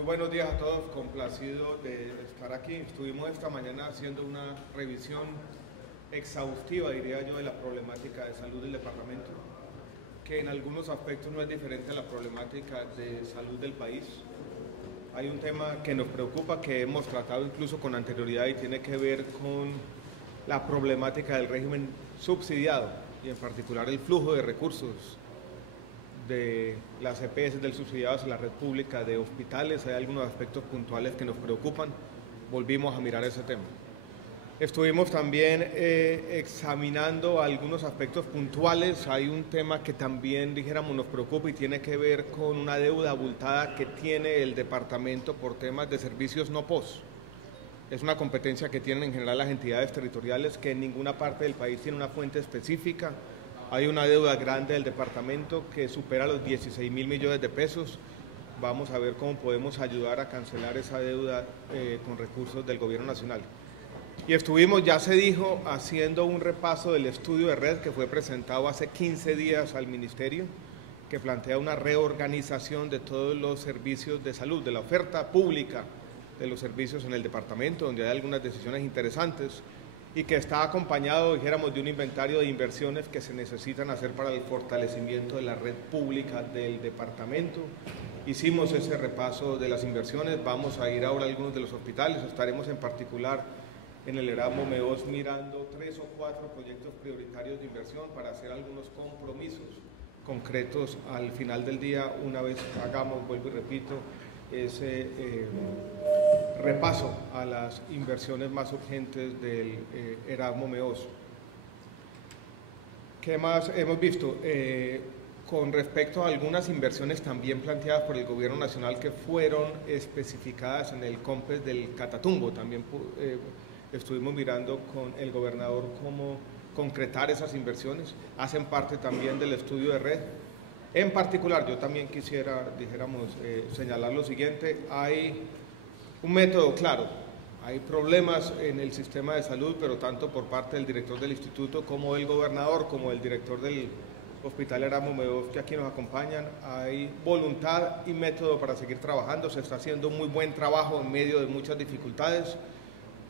Muy buenos días a todos, complacido de estar aquí. Estuvimos esta mañana haciendo una revisión exhaustiva, diría yo, de la problemática de salud del departamento, que en algunos aspectos no es diferente a la problemática de salud del país. Hay un tema que nos preocupa, que hemos tratado incluso con anterioridad y tiene que ver con la problemática del régimen subsidiado y en particular el flujo de recursos de las EPS del subsidiados a la red pública de hospitales. Hay algunos aspectos puntuales que nos preocupan. Volvimos a mirar ese tema. Estuvimos también examinando algunos aspectos puntuales. Hay un tema que también, dijéramos, nos preocupa y tiene que ver con una deuda abultada que tiene el departamento por temas de servicios no POS. Es una competencia que tienen en general las entidades territoriales, que en ninguna parte del país tiene una fuente específica. Hay una deuda grande del departamento que supera los 16.000 millones de pesos. Vamos a ver cómo podemos ayudar a cancelar esa deuda con recursos del gobierno nacional. Y estuvimos, ya se dijo, haciendo un repaso del estudio de red que fue presentado hace 15 días al Ministerio, que plantea una reorganización de todos los servicios de salud, de la oferta pública de los servicios en el departamento, donde hay algunas decisiones interesantes, y que está acompañado, dijéramos, de un inventario de inversiones que se necesitan hacer para el fortalecimiento de la red pública del departamento. Hicimos ese repaso de las inversiones, vamos a ir ahora a algunos de los hospitales, estaremos en particular en el Erasmo Meos mirando 3 o 4 proyectos prioritarios de inversión para hacer algunos compromisos concretos al final del día, una vez hagamos, vuelvo y repito, ese repaso a las inversiones más urgentes del Erasmo Meos. ¿Qué más hemos visto? Con respecto a algunas inversiones también planteadas por el Gobierno Nacional que fueron especificadas en el COMPES del Catatumbo, también estuvimos mirando con el gobernador cómo concretar esas inversiones, hacen parte también del estudio de red. En particular, yo también quisiera, dijéramos, señalar lo siguiente: hay un método claro, hay problemas en el sistema de salud, pero tanto por parte del director del instituto como del gobernador, como del director del Hospital Erasmo Meos, que aquí nos acompañan, hay voluntad y método para seguir trabajando, se está haciendo un muy buen trabajo en medio de muchas dificultades,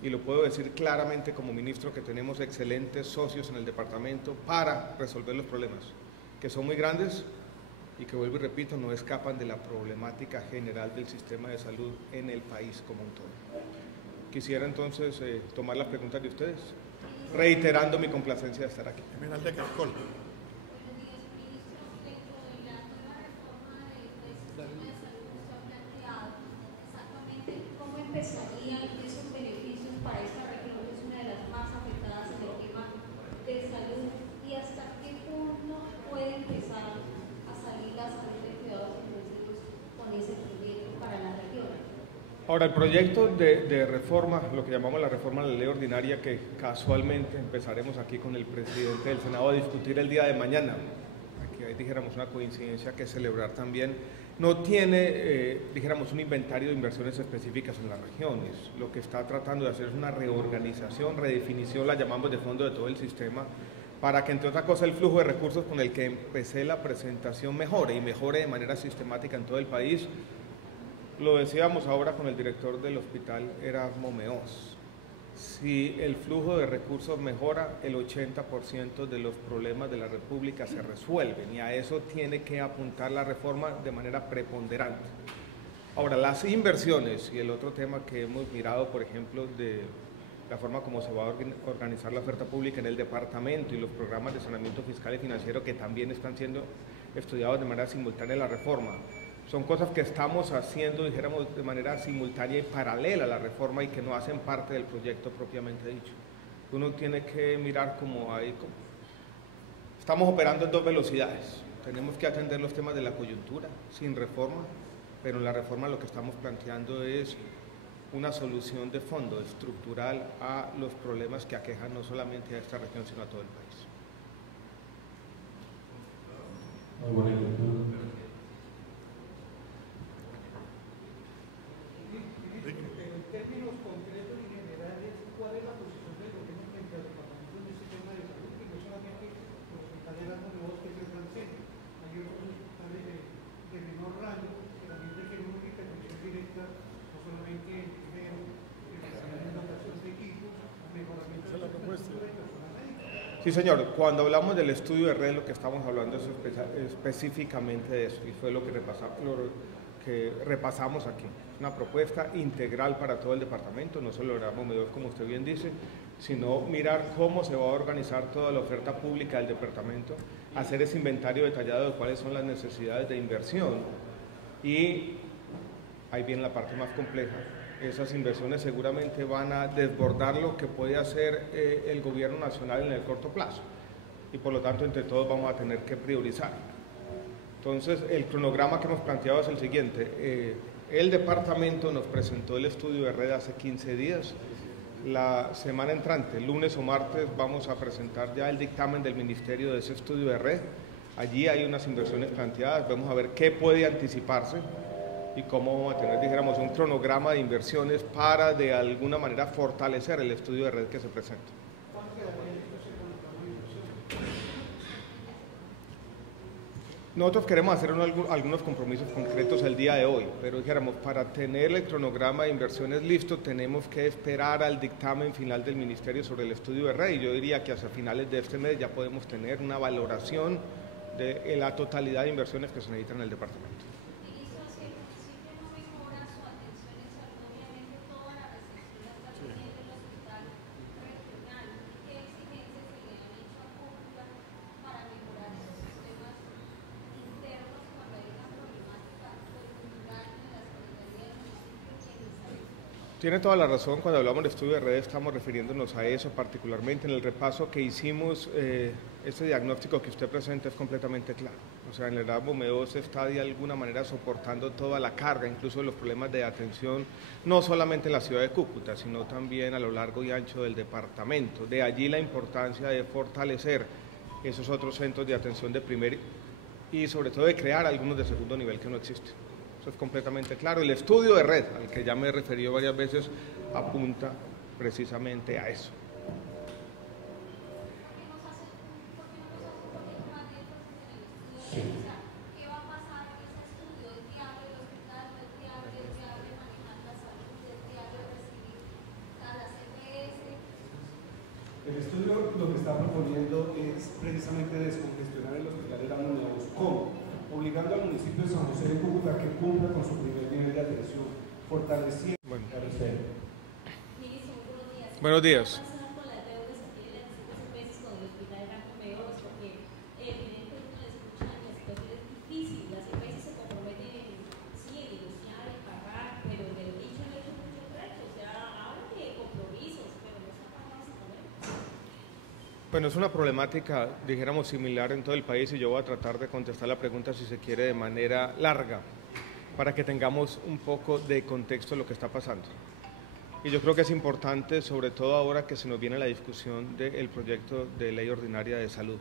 y lo puedo decir claramente como ministro que tenemos excelentes socios en el departamento para resolver los problemas, que son muy grandes, y que, vuelvo y repito, no escapan de la problemática general del sistema de salud en el país como un todo. Quisiera entonces tomar las preguntas de ustedes, reiterando mi complacencia de estar aquí. Esmeralda Caracol. ¿Cómo empezarían esos beneficios para esta región, que es una de las más afectadas en el tema de salud, y hasta qué punto puede empezar a salir la salud de cuidados intensivos con ese proyecto para la región? Ahora, el proyecto de reforma, lo que llamamos la reforma de la ley ordinaria, que casualmente empezaremos aquí con el presidente del Senado a discutir el día de mañana, aquí hay, dijéramos, una coincidencia que celebrar también, no tiene, dijéramos, un inventario de inversiones específicas en las regiones. Lo que está tratando de hacer es una reorganización, redefinición, la llamamos de fondo, de todo el sistema, para que, entre otras cosas, el flujo de recursos con el que empecé la presentación mejore, y mejore de manera sistemática en todo el país. Lo decíamos ahora con el director del Hospital Erasmo Meos. Si el flujo de recursos mejora, el 80% de los problemas de la República se resuelven, y a eso tiene que apuntar la reforma de manera preponderante. Ahora, las inversiones y el otro tema que hemos mirado, por ejemplo, de la forma como se va a organizar la oferta pública en el departamento y los programas de saneamiento fiscal y financiero que también están siendo estudiados de manera simultánea en la reforma. Son cosas que estamos haciendo, dijéramos, de manera simultánea y paralela a la reforma, y que no hacen parte del proyecto propiamente dicho. Uno tiene que mirar cómo hay... Estamos operando en 2 velocidades. Tenemos que atender los temas de la coyuntura sin reforma, pero en la reforma lo que estamos planteando es una solución de fondo, estructural, a los problemas que aquejan no solamente a esta región, sino a todo el país. En términos concretos y generales, ¿cuál es la posición del gobierno frente al departamento en este tema de salud? Que no solamente los hospitales Erasmo Meos, que es el gran centro, hay otros hospitales de menor rango que también requieren una intervención directa Sí, señor. Cuando hablamos del estudio de red, lo que estamos hablando es específicamente de eso, y fue lo que repasamos aquí. Una propuesta integral para todo el departamento, no solo Leramo Medos, como usted bien dice, sino mirar cómo se va a organizar toda la oferta pública del departamento, hacer ese inventario detallado de cuáles son las necesidades de inversión, y ahí viene la parte más compleja. Esas inversiones seguramente van a desbordar lo que puede hacer el gobierno nacional en el corto plazo, y por lo tanto entre todos vamos a tener que priorizar. Entonces el cronograma que hemos planteado es el siguiente. El departamento nos presentó el estudio de red hace 15 días. La semana entrante, lunes o martes, vamos a presentar ya el dictamen del Ministerio de ese estudio de red. Allí hay unas inversiones planteadas, vamos a ver qué puede anticiparse y cómo vamos a tener, dijéramos, un cronograma de inversiones para de alguna manera fortalecer el estudio de red que se presenta. Nosotros queremos hacer algunos compromisos concretos el día de hoy, pero dijéramos, para tener el cronograma de inversiones listo tenemos que esperar al dictamen final del Ministerio sobre el estudio de red, y yo diría que hacia finales de este mes ya podemos tener una valoración de la totalidad de inversiones que se necesitan en el departamento. Tiene toda la razón, cuando hablamos de estudio de red estamos refiriéndonos a eso particularmente. En el repaso que hicimos, ese diagnóstico que usted presenta es completamente claro. O sea, en el Leramo Medos está de alguna manera soportando toda la carga, incluso los problemas de atención, no solamente en la ciudad de Cúcuta, sino también a lo largo y ancho del departamento. De allí la importancia de fortalecer esos otros centros de atención de primer y sobre todo de crear algunos de segundo nivel que no existen. Eso es completamente claro. El estudio de red, al que ya me he referido varias veces, apunta precisamente a eso. ¿Qué va a pasar en ese estudio? ¿Es viable el hospital? ¿No es viable? ¿Es viable manejar la salud? ¿Es viable recibir a la CPS? El estudio lo que está proponiendo es precisamente descongestionar el hospital de Leramo Medos. ¿Cómo? Obligando al municipio de San José de Cúcuta que cumpla con su primer nivel de atención, fortaleciendo la reserva. Ministro, buenos días. Buenos días. ¿Qué va a pasar con las deudas que tienen las CPS con el hospital de Leramo Medos? Porque evidentemente uno escucha la situación es difícil, las CPS se comprometen sí en negociar, en pagar, pero en el dicho han hecho mucho trecho, o sea, hablan de compromisos, pero no están pagados con él. Bueno, es una problemática, dijéramos, similar en todo el país, y yo voy a tratar de contestar la pregunta, si se quiere, de manera larga, para que tengamos un poco de contexto de lo que está pasando. Y yo creo que es importante, sobre todo ahora que se nos viene la discusión del proyecto de ley ordinaria de salud.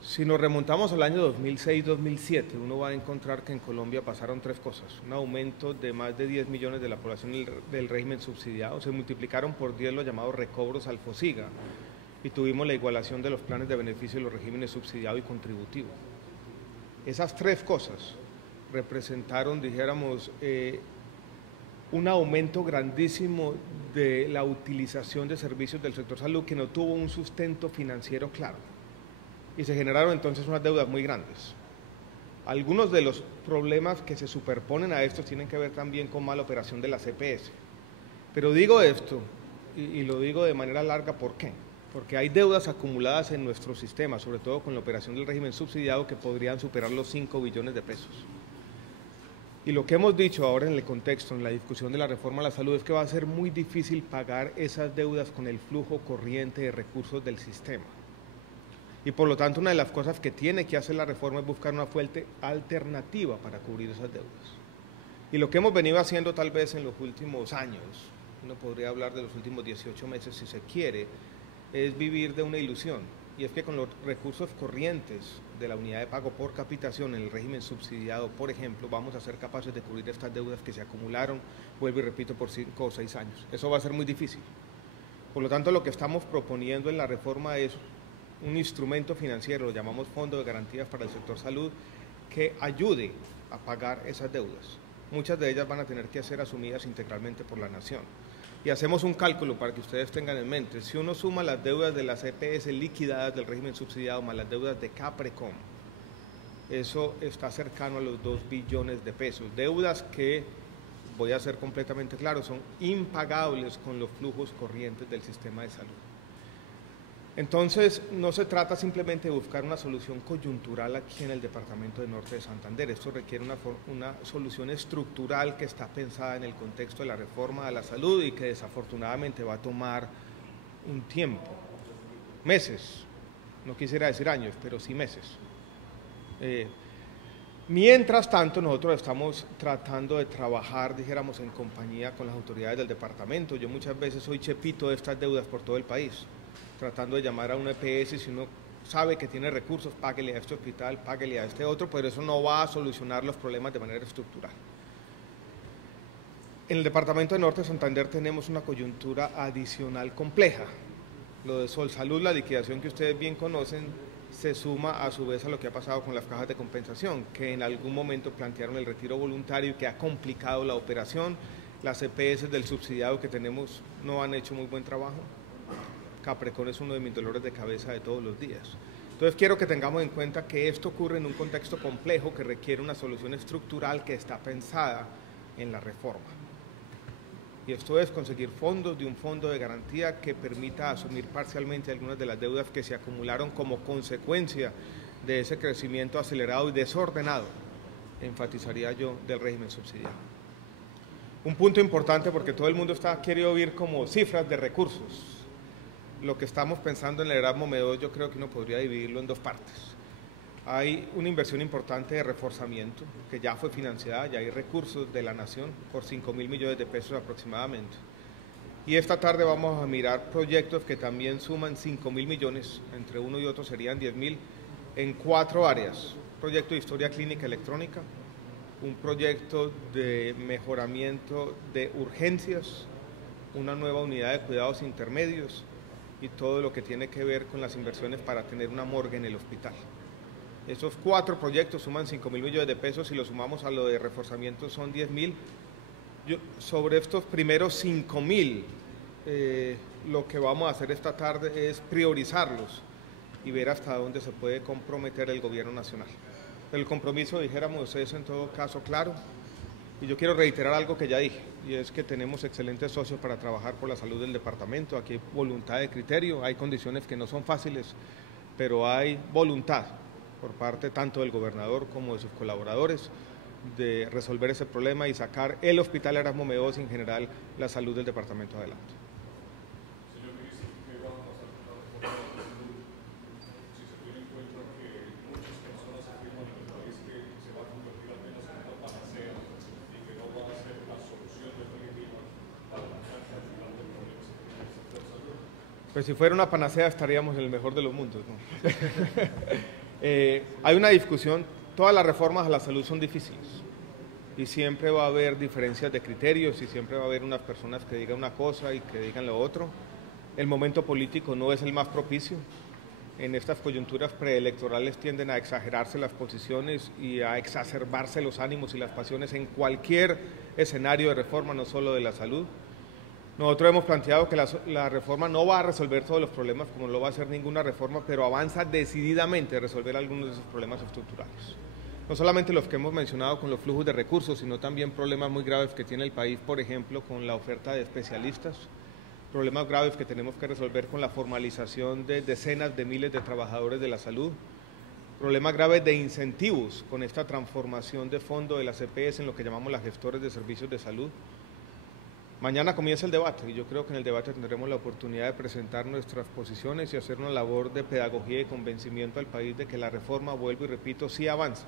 Si nos remontamos al año 2006-2007, uno va a encontrar que en Colombia pasaron tres cosas. Un aumento de más de 10 millones de la población del régimen subsidiado, se multiplicaron por 10 los llamados recobros al FOSIGA, y tuvimos la igualación de los planes de beneficio de los regímenes subsidiado y contributivo. Esas tres cosas representaron, dijéramos, un aumento grandísimo de la utilización de servicios del sector salud que no tuvo un sustento financiero claro, y se generaron entonces unas deudas muy grandes. Algunos de los problemas que se superponen a estos tienen que ver también con mala operación de la CPS. Pero digo esto, y lo digo de manera larga, ¿por qué? Porque hay deudas acumuladas en nuestro sistema, sobre todo con la operación del régimen subsidiado, que podrían superar los 5 billones de pesos. Y lo que hemos dicho ahora en el contexto, en la discusión de la reforma a la salud, es que va a ser muy difícil pagar esas deudas con el flujo corriente de recursos del sistema. Y por lo tanto, una de las cosas que tiene que hacer la reforma es buscar una fuente alternativa para cubrir esas deudas. Y lo que hemos venido haciendo tal vez en los últimos años, uno podría hablar de los últimos 18 meses si se quiere, es vivir de una ilusión, y es que con los recursos corrientes de la unidad de pago por capitación en el régimen subsidiado, por ejemplo, vamos a ser capaces de cubrir estas deudas que se acumularon, vuelvo y repito, por 5 o 6 años. Eso va a ser muy difícil. Por lo tanto, lo que estamos proponiendo en la reforma es un instrumento financiero, lo llamamos Fondo de Garantías para el Sector Salud, que ayude a pagar esas deudas. muchas de ellas van a tener que ser asumidas integralmente por la nación. Y hacemos un cálculo para que ustedes tengan en mente, si uno suma las deudas de las EPS liquidadas del régimen subsidiado más las deudas de Caprecom, eso está cercano a los 2 billones de pesos, deudas que, voy a ser completamente claro, son impagables con los flujos corrientes del sistema de salud. Entonces, no se trata simplemente de buscar una solución coyuntural aquí en el departamento de Norte de Santander. Esto requiere una solución estructural que está pensada en el contexto de la reforma de la salud y que desafortunadamente va a tomar un tiempo, meses, no quisiera decir años, pero sí meses. Mientras tanto, nosotros estamos tratando de trabajar, dijéramos, en compañía con las autoridades del departamento. Yo muchas veces soy chepito de estas deudas por todo el país, tratando de llamar a una EPS, si uno sabe que tiene recursos, páguele a este hospital, páguele a este otro, pero eso no va a solucionar los problemas de manera estructural. En el departamento de Norte de Santander tenemos una coyuntura adicional compleja. Lo de Solsalud, la liquidación que ustedes bien conocen, se suma a su vez a lo que ha pasado con las cajas de compensación, que en algún momento plantearon el retiro voluntario y que ha complicado la operación. Las EPS del subsidiado que tenemos no han hecho muy buen trabajo. Caprecom es uno de mis dolores de cabeza de todos los días. Entonces quiero que tengamos en cuenta que esto ocurre en un contexto complejo que requiere una solución estructural que está pensada en la reforma. Y esto es conseguir fondos de un fondo de garantía que permita asumir parcialmente algunas de las deudas que se acumularon como consecuencia de ese crecimiento acelerado y desordenado, enfatizaría yo, del régimen subsidiado. Un punto importante porque todo el mundo quiere oír como cifras de recursos. Lo que estamos pensando en el Erasmo M2 yo creo que uno podría dividirlo en 2 partes. Hay una inversión importante de reforzamiento que ya fue financiada, ya hay recursos de la nación por 5.000 millones de pesos aproximadamente. Y esta tarde vamos a mirar proyectos que también suman 5.000 millones, entre uno y otro serían 10.000, en 4 áreas. Un proyecto de historia clínica electrónica, un proyecto de mejoramiento de urgencias, una nueva unidad de cuidados intermedios, y todo lo que tiene que ver con las inversiones para tener una morgue en el hospital. Esos 4 proyectos suman 5.000 millones de pesos y lo sumamos a lo de reforzamiento son 10.000. Sobre estos primeros 5.000, lo que vamos a hacer esta tarde es priorizarlos y ver hasta dónde se puede comprometer el gobierno nacional. El compromiso, dijéramos, es en todo caso claro. Y yo quiero reiterar algo que ya dije, y es que tenemos excelentes socios para trabajar por la salud del departamento. Aquí hay voluntad de criterio, hay condiciones que no son fáciles, pero hay voluntad por parte tanto del gobernador como de sus colaboradores de resolver ese problema y sacar el Hospital Erasmo M2 y en general la salud del departamento adelante. Pues si fuera una panacea estaríamos en el mejor de los mundos, ¿no? Hay una discusión, todas las reformas a la salud son difíciles y siempre va a haber diferencias de criterios y siempre va a haber unas personas que digan una cosa y que digan lo otro. El momento político no es el más propicio. En estas coyunturas preelectorales tienden a exagerarse las posiciones y a exacerbarse los ánimos y las pasiones en cualquier escenario de reforma, no solo de la salud. Nosotros hemos planteado que la reforma no va a resolver todos los problemas, como no lo va a hacer ninguna reforma, pero avanza decididamente a resolver algunos de esos problemas estructurales. No solamente los que hemos mencionado con los flujos de recursos, sino también problemas muy graves que tiene el país, por ejemplo, con la oferta de especialistas, problemas graves que tenemos que resolver con la formalización de decenas de miles de trabajadores de la salud, problemas graves de incentivos con esta transformación de fondo de las EPS en lo que llamamos las gestores de servicios de salud. Mañana comienza el debate y yo creo que en el debate tendremos la oportunidad de presentar nuestras posiciones y hacer una labor de pedagogía y convencimiento al país de que la reforma, vuelvo y repito, sí avanza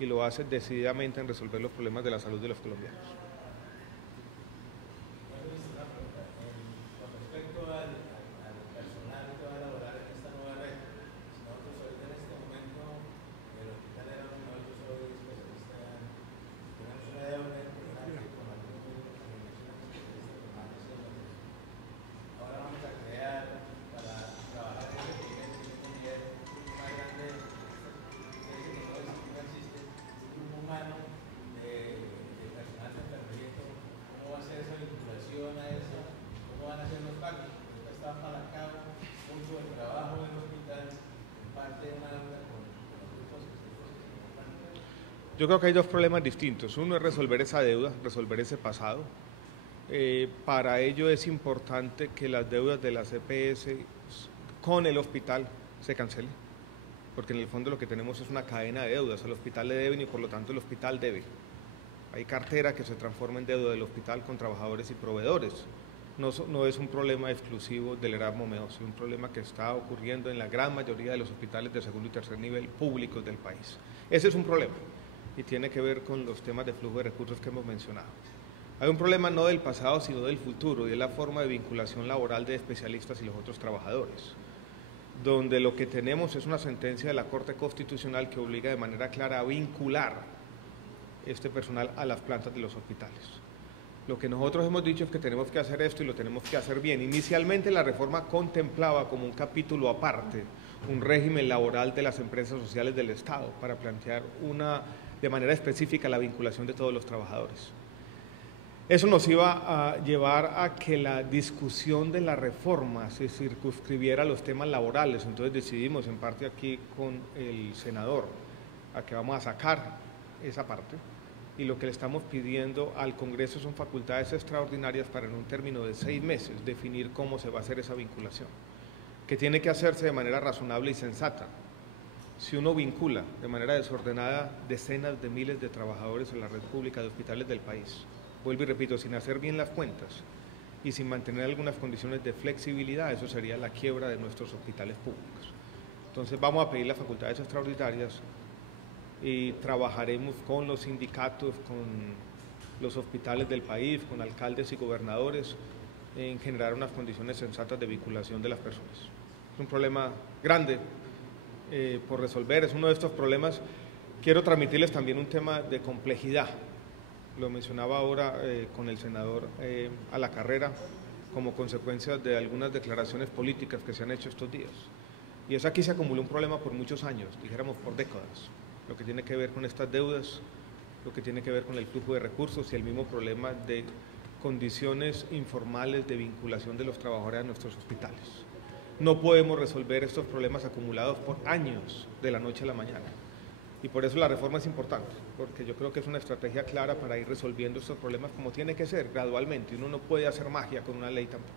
y lo hace decididamente en resolver los problemas de la salud de los colombianos. Yo creo que hay dos problemas distintos. Uno es resolver esa deuda, resolver ese pasado. Para ello es importante que las deudas de las EPS con el hospital se cancelen, porque en el fondo lo que tenemos es una cadena de deudas. Al hospital le deben y por lo tanto el hospital debe. Hay cartera que se transforma en deuda del hospital con trabajadores y proveedores. No es un problema exclusivo del Erasmo Meos, es un problema que está ocurriendo en la gran mayoría de los hospitales de segundo y tercer nivel públicos del país. Ese es un problema y tiene que ver con los temas de flujo de recursos que hemos mencionado. Hay un problema no del pasado, sino del futuro, y es la forma de vinculación laboral de especialistas y los otros trabajadores, donde lo que tenemos es una sentencia de la Corte Constitucional que obliga de manera clara a vincular este personal a las plantas de los hospitales. Lo que nosotros hemos dicho es que tenemos que hacer esto y lo tenemos que hacer bien. Inicialmente la reforma contemplaba como un capítulo aparte un régimen laboral de las empresas sociales del Estado para plantear de manera específica la vinculación de todos los trabajadores. Eso nos iba a llevar a que la discusión de la reforma se circunscribiera a los temas laborales. Entonces decidimos en parte aquí con el senador a que vamos a sacar esa parte, y lo que le estamos pidiendo al Congreso son facultades extraordinarias para en un término de 6 meses definir cómo se va a hacer esa vinculación, que tiene que hacerse de manera razonable y sensata. Si uno vincula de manera desordenada decenas de miles de trabajadores en la red pública de hospitales del país, vuelvo y repito, sin hacer bien las cuentas y sin mantener algunas condiciones de flexibilidad, eso sería la quiebra de nuestros hospitales públicos. Entonces vamos a pedir las facultades extraordinarias y trabajaremos con los sindicatos, con los hospitales del país, con alcaldes y gobernadores en generar unas condiciones sensatas de vinculación de las personas. Es un problema grande por resolver, es uno de estos problemas. Quiero transmitirles también un tema de complejidad. Lo mencionaba ahora con el senador a la carrera, como consecuencia de algunas declaraciones políticas que se han hecho estos días. Y es aquí se acumuló un problema por muchos años, dijéramos por décadas, lo que tiene que ver con estas deudas, lo que tiene que ver con el flujo de recursos y el mismo problema de condiciones informales de vinculación de los trabajadores a nuestros hospitales. No podemos resolver estos problemas acumulados por años de la noche a la mañana. Y por eso la reforma es importante, porque yo creo que es una estrategia clara para ir resolviendo estos problemas como tiene que ser, gradualmente. Uno no puede hacer magia con una ley tampoco.